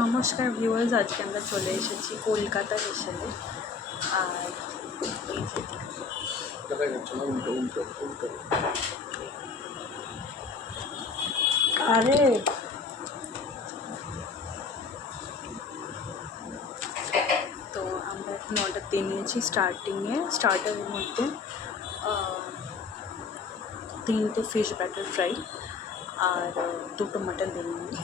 নমস্কার ভিউয়ার্স, আজকে আমরা চলে এসেছি কলকাতা স্টেশনে। আর এই যে আরে তো আমরা এখন অর্ডার দিয়ে নিয়েছি স্টার্টারের মধ্যে 3টে ফিশ ব্যাটার ফ্রাই আর 2টো মাটন বিরিয়ানি।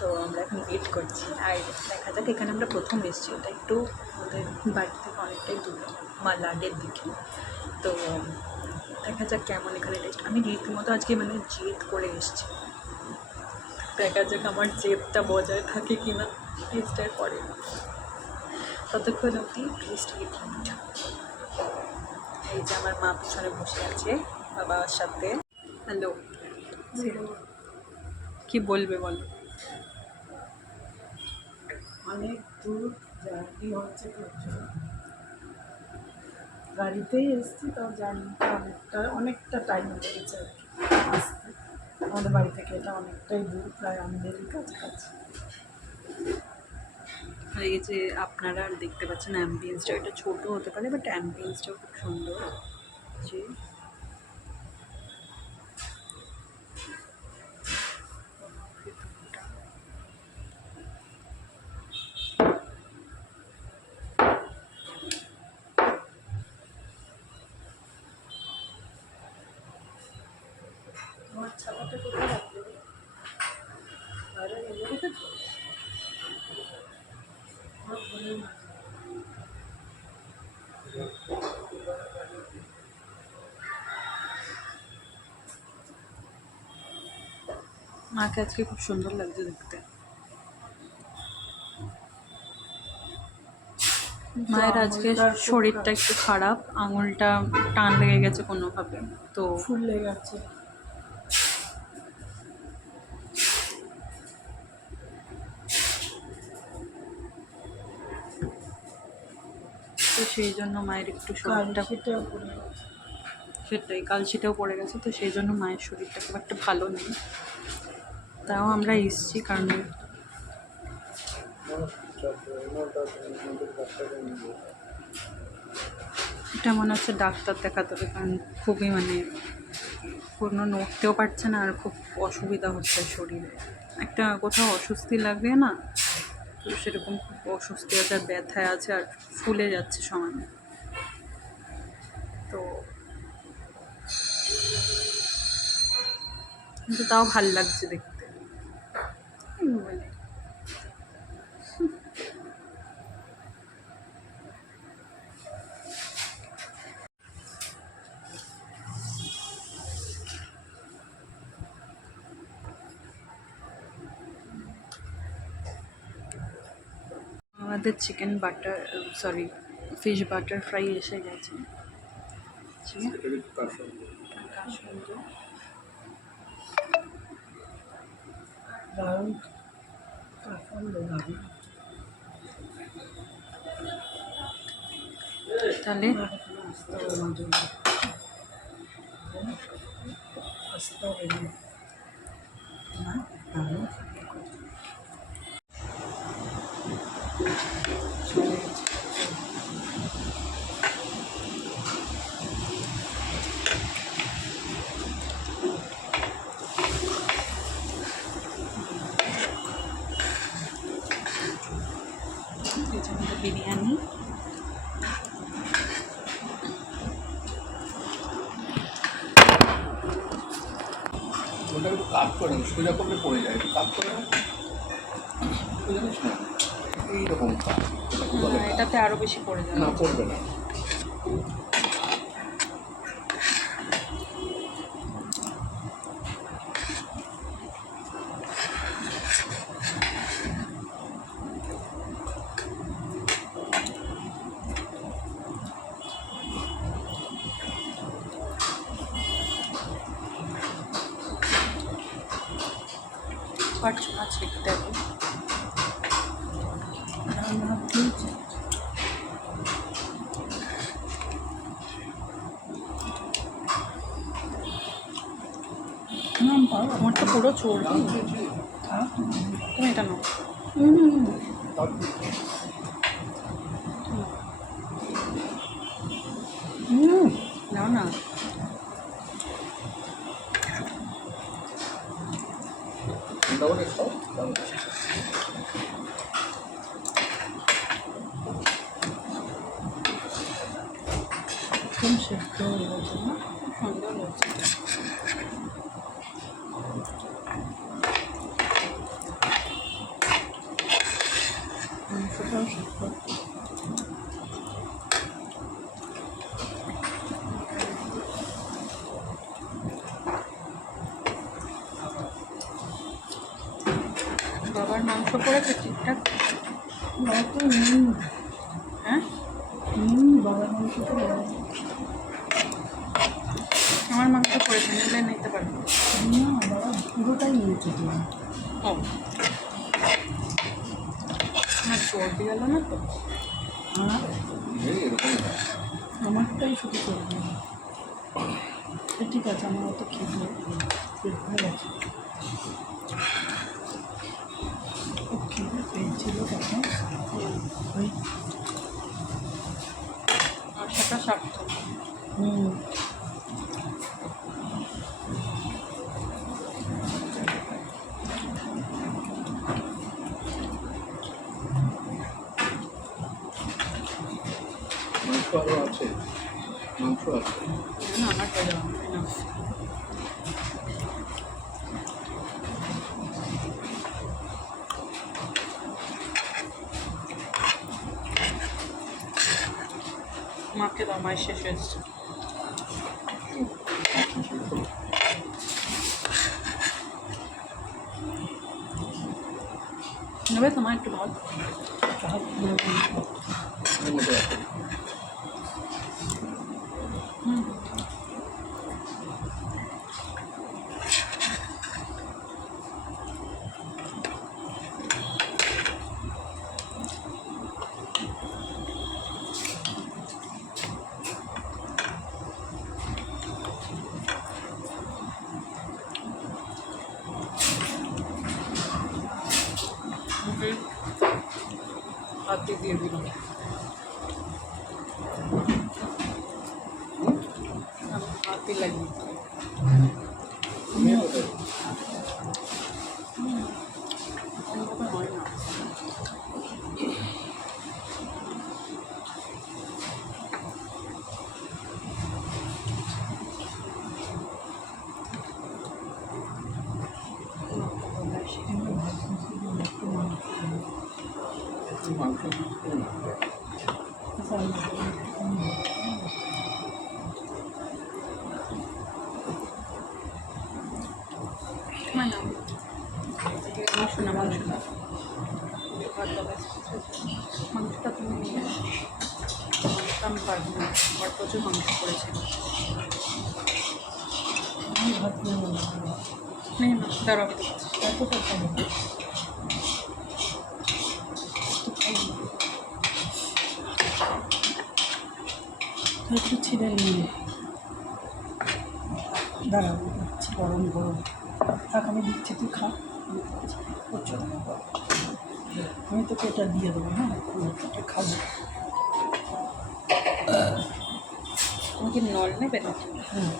তো আমরা এখন ওয়েট করছি আর দেখা যাক। এখানে আমরা প্রথম এসেছি, এটা একটু আমাদের বাড়ি থেকে অনেকটাই দূরে, মালাডের দিকে। তো দেখা যাক কেমন এখানে টেস্ট। আমি রীতিমতো আজকে জেদ করে এসেছি, দেখা যাক আমার জেদটা বজায় থাকে কি না টেস্টের পরে। ততক্ষণ অবধি টেস্ট হিট। এই যে আমার মা পিছনে বসে আছে বাবার সাথে। হ্যালো, কি বলবে বলো? অনেক দূর জার্নি হচ্ছে, গাড়িতেই এসেছি, তাও জার্নিটা অনেকটা টাইম লেগেছে আর কি আসতে। আমাদের বাড়ি থেকে এটা অনেকটাই দূর, প্রায় আমাদের কাছাকাছি। এই যে আপনারা দেখতে পাচ্ছেন অ্যাম্বিয়েন্সটা, এটা ছোটো হতে পারে বাট অ্যাম্বিয়েন্সটাও খুব সুন্দর। যে আমার ছাপাটা কোথায় রাখবে? বাইরে রেখেছো? মাকে আজকে খুব সুন্দর লাগছে দেখতে। মায়ের আজকে শরীরটা একটু খারাপ, আঙুলটা টান লেগে গেছে কোনোভাবে, তো ফুলে গেছে। তো সেই জন্য মায়ের একটু শরীরটা, সেটাই কালশিটাও পড়ে গেছে, তো সেই জন্য মায়ের শরীরটা খুব একটা ভালো নেই। তাও আমরা এসছি কারণ এটা মনে হচ্ছে ডাক্তার দেখাতে হবে, কারণ খুবই কোনো নড়তেও পারছে না আর খুব অসুবিধা হচ্ছে শরীরে। একটা কোথাও অস্বস্তি লাগে না, তো সেরকম খুব অস্বস্তি আছে আর ব্যথায় আছে আর ফুলে যাচ্ছে সমানে। তো কিন্তু তাও ভাল লাগছে দেখতে। বলে আমাদের ফিশ বাটার ফ্রাই এসে গেছে। তাহলে বিরিয়ানি ওটা একটু কাট করে সোজা করলে পড়ে যায়, একটু কাট করে জানিস না এইরকম কাট, এটাতে আরো বেশি পড়ে যাবে। না পড়বে না। মাছ লিখতে হবে। আমার তো পুরো চর্বি। তুমি এটা নাও। নাও না, মোটামুটি সব একদম সেদ্ধ হয়ে গেছে না? খুব সুন্দর হয়েছে। মাংসটাও সেদ্ধ। বাবার মাংস করেছে ঠিকঠাক? হয়তো নুন হ্যাঁ, বাবার মাংসটা আমার মাংস করেছে, নিলে নিতে পারবো। না, বাবা পুরোটাই নিয়েছে তো। ও, আমার চর্বি গেল না তো? আর এই এরকমই হয়। আমারটাই শুধু চলবে। ঠিক আছে, আমার অত খেতে পেট ভরে গেছে। খুব খিদে পেয়েছিল তখন। ওই আর সেটা সার্থক। হুম, মাংস আরও আছে, মাংস আছে। না, আমার হয়ে যাবে না। মাকে দাও, মায়ের শেষ হয়েছে। নেবে তোমার একটু ভাত? ভাত এর মধ্যে আছে। হুম, হাতে দিয়ে দিলাম। আমি হাতে লাগিয়ে নিয়ে কোথায়? অন্যভাবে হয় না। মাংস মানে মাংস না, মাংস না, ভাতটা ব্যাস। মাংসটা তুমি নিয়ে আসো। মাংসটা আমি পারবো না, আমার প্রচুর মাংস করেছে। ভাত নেব না। নেই না, দাঁড়াও আমি দিচ্ছি। কতটা খাবো? একটু ছিঁড়ে নিয়ে দাঁড়াবো, দিচ্ছি গরম গরম। থাক, আমি দিচ্ছি, তুই খা। প্রচুর আমি তোকে এটা দিয়ে দেবো। হ্যাঁ, এটা খাবো। তুমি কি নল নেবে না? হুম,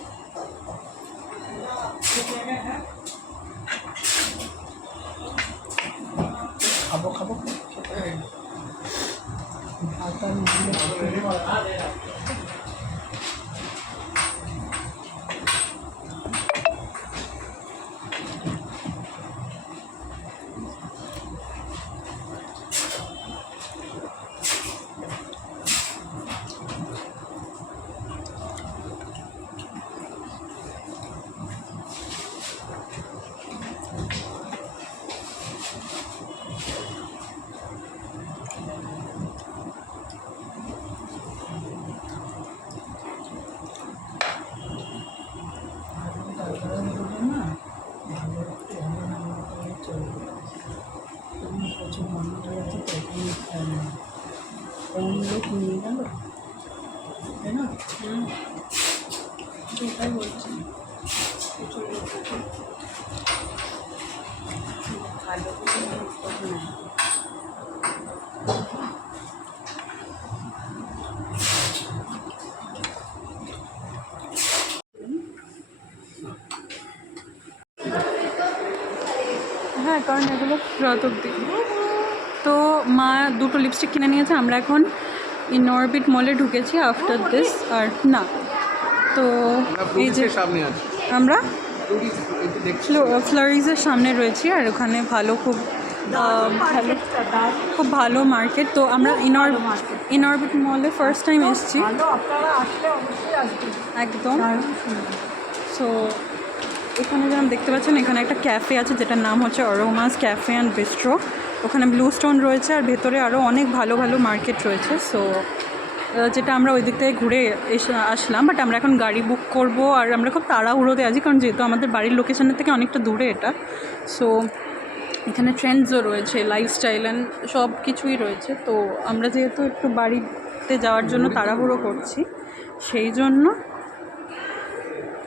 খাবো খাবো খেতে হবে। ভাত আর নিয়ে না, ভালো একটু হবে না, আমার তাহলে চলবে। আমি প্রচুর মানুষ আছে, তখন খাই না। কোন লোক নিয়ে গেল, তাই না? সেটাই বলছি, প্রচুর লোক আছে। ভালো করে কথা নেই। কারণ এগুলো রাত অব্দি। তো মা দুটো লিপস্টিক কিনে নিয়েছে, আমরা এখন ইনঅরবিট মলে ঢুকেছি আফটার দিস। আর না তো এই যে সামনে আছে আমরা দেখছি ফ্লোরিজের সামনে রয়েছি, আর ওখানে ভালো খুব ভালো খুব ভালো মার্কেট। তো আমরা ইনঅরবিট মলে ফার্স্ট টাইম এসেছি ভালো, আপনারা আসলে অবশ্যই আসবেন। একদম। দারুণ সুন্দর। সো এখানে যেরকম দেখতে পাচ্ছেন এখানে একটা ক্যাফে আছে যেটার নাম হচ্ছে অরোমাস ক্যাফে অ্যান্ড বিস্ট্রো। ওখানে ব্লু স্টোন রয়েছে আর ভেতরে আরও অনেক ভালো ভালো মার্কেট রয়েছে। সো যেটা আমরা ওই দিক থেকে ঘুরে আসলাম, বাট আমরা এখন গাড়ি বুক করব আর আমরা খুব তাড়াহুড়োতে আছি কারণ যেহেতু আমাদের বাড়ির লোকেশনের থেকে অনেকটা দূরে এটা। সো এখানে ট্রেন্ডসও রয়েছে, লাইফস্টাইল অ্যান্ড সব কিছুই রয়েছে। তো আমরা যেহেতু একটু বাড়িতে যাওয়ার জন্য তাড়াহুড়ো করছি, সেই জন্য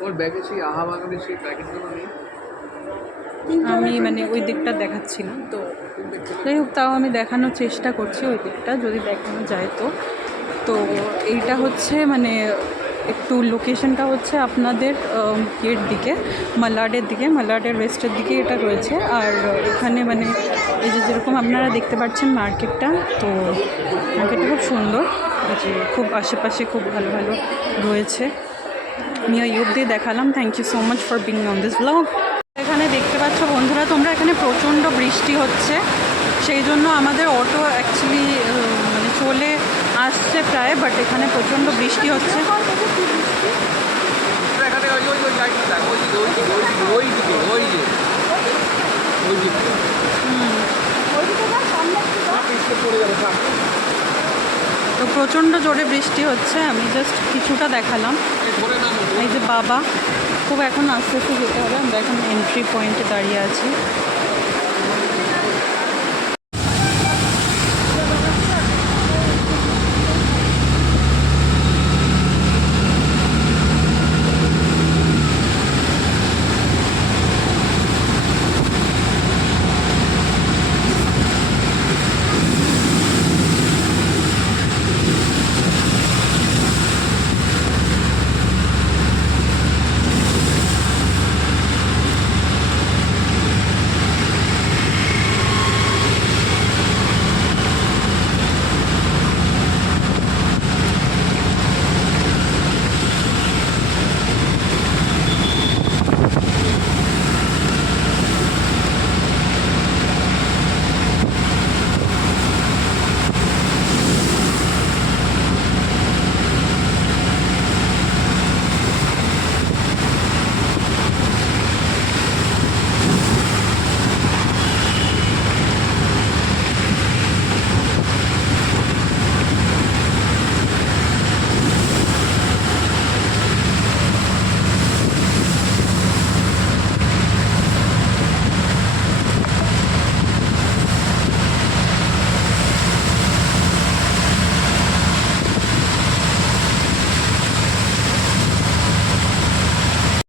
ওর ব্যাগে সেই আহা বাগানের সেই প্যাকেটগুলো নেই। আমি মানে ওই দিকটা দেখাচ্ছিলাম। তো যাই হোক, তাও আমি দেখানোর চেষ্টা করছি ওই দিকটা যদি দেখানো যায়। তো তো এইটা হচ্ছে মানে একটু লোকেশনটা হচ্ছে আপনাদের এর দিকে, মালাডের দিকে, মালাডের ওয়েস্টের দিকে এটা রয়েছে। আর এখানে মানে এই যে যেরকম আপনারা দেখতে পাচ্ছেন মার্কেটটা, তো মার্কেটটা খুব সুন্দর, যে খুব আশেপাশে খুব ভালো ভালো রয়েছে। আমি ওই অবধি দেখালাম। Thank you so much for being on this blog. এখানে দেখতে পাচ্ছ বন্ধুরা তোমরা, এখানে প্রচণ্ড বৃষ্টি হচ্ছে, সেই জন্য আমাদের অটো অ্যাকচুয়ালি মানে চলে আসছে প্রায়, বাট এখানে প্রচণ্ড বৃষ্টি হচ্ছে। এখানে ওই ওই ওই লাইটটা দেখ, ওই দিকে ওই দিকে ওই দিকে ওই দিকে ওই দিকে পড়ে যাবে সামনে। তো প্রচণ্ড জোরে বৃষ্টি হচ্ছে, আমি জাস্ট কিছুটা দেখালাম। ধরে নামো। এই যে বাবা খুব এখন আস্তে আস্তে যেতে হবে, আমরা এখন এন্ট্রি পয়েন্টে দাঁড়িয়ে আছি।